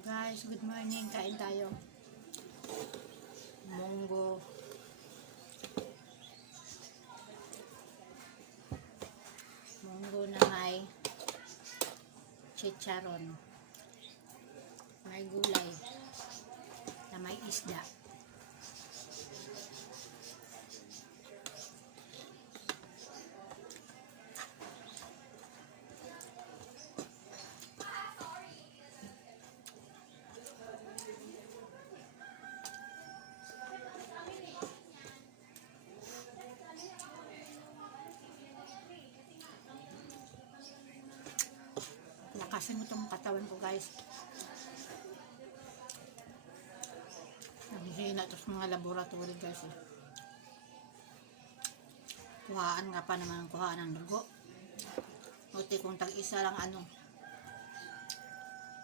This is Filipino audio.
Guys, good morning. Kain tayo. Munggo. Munggo na may chicharon. May gulay na may isda. Lakasin mo itong katawan ko, guys. Nanghihina ito sa mga laboratory, guys. Kuhaan nga pa naman ang kuhaan ng dugo. Buti kung tag-isa lang